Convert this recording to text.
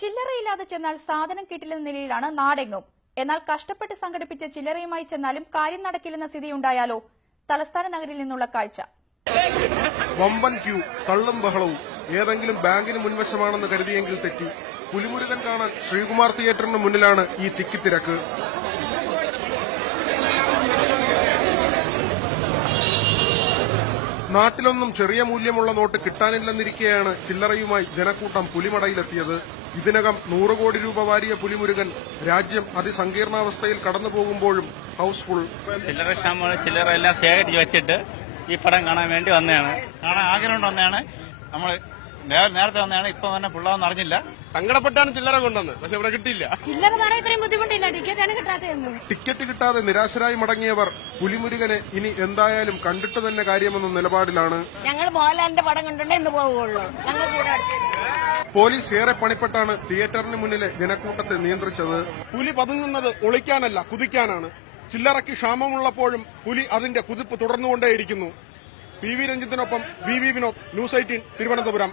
ചില്ലറയില്ലാതെ ചെന്നാൽ സാധനം കിട്ടില്ലെന്ന നിലയിലാണ് നാടെങ്ങും. എന്നാൽ കഷ്ടപ്പെട്ട് സംഘടിപ്പിച്ച ചില്ലറയുമായി ചെന്നാലും കാര്യം നടക്കില്ലെന്ന സ്ഥിതിയുണ്ടായാലോ? തലസ്ഥാന നഗരിൽ നിന്നുള്ള കാഴ്ച. വമ്പൻ ക്യൂ, തള്ളും ബഹളവും. ഏതെങ്കിലും ബാങ്കിന് മുൻവശമാണെന്ന് കരുതിയെങ്കിൽ തെറ്റി. പുലിമുരുകൻ കാണാൻ ശ്രീകുമാർ തിയേറ്ററിന് മുന്നിലാണ് ഈ തിക്കിത്തിരക്ക്. നാട്ടിലൊന്നും ചെറിയ മൂല്യമുള്ള നോട്ട് കിട്ടാനില്ലെന്നിരിക്കെയാണ് ചില്ലറയുമായി ജനക്കൂട്ടം പുലിമടയിലെത്തിയത്. ഇതിനകം 100 കോടി രൂപ വാരിയ പുലിമുരുകൻ രാജ്യം അതിസങ്കീർണാവസ്ഥയിൽ കടന്നു പോകുമ്പോഴും ഹൗസ്ഫുൾ. ചില്ലറ ക്ഷാമമാണ്. ചില്ലറ എല്ലാം ശേഖരിച്ച് വെച്ചിട്ട് ഈ പടം കാണാൻ വേണ്ടി വന്നതാണ്. കാണാൻ ആഗ്രഹം വന്നതാണ്. നമ്മൾ നേരത്തെ വന്നതാണ്. ഇപ്പൊ തന്നെ പിള്ളാന്ന് അറിഞ്ഞില്ല. സങ്കടപ്പെട്ടാണ് ചില്ലറ കൊണ്ടുവന്നത്. പക്ഷെ ഇവിടെ കിട്ടിയില്ല. ചില്ലറ പറയാൻ ഇത്രയും ബുദ്ധിമുട്ടില്ല. ടിക്കറ്റ് കിട്ടാതെ നിരാശരായി മടങ്ങിയവർ പുലിമുരുകനെ ഇനി എന്തായാലും കണ്ടിട്ട് തന്നെ കാര്യമെന്ന നിലപാടിലാണ്. ഞങ്ങൾ മോഹൻലാലിന്റെ പടം കണ്ടിട്ടേ ഇന്ന് പോവുകയുള്ളൂ. ഞങ്ങൾ പോലീസ് ഏറെ പണിപ്പെട്ടാണ് തിയേറ്ററിന് മുന്നിലെ ജനക്കൂട്ടത്തെ നിയന്ത്രിച്ചത്. പുലി പതുങ്ങുന്നത് ഒളിക്കാനല്ല, കുതിക്കാനാണ്. ചില്ലറയ്ക്ക് ക്ഷാമമുള്ളപ്പോഴും പുലി അതിന്റെ കുതിപ്പ് തുടർന്നുകൊണ്ടേയിരിക്കുന്നു. പി വി രഞ്ജിത്തിനൊപ്പം V V Vinod, news 18 Thiruvananthapuram.